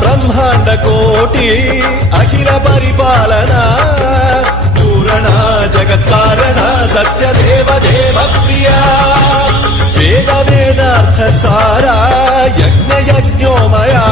బ్రహ్మాండ కోటి అఖిల పరిపాలన పూరణ జగత్కారణ సత్యదేవ దేవ ప్రియా వేద వేదార్థ సారా యజ్ఞ యజ్ఞోమయా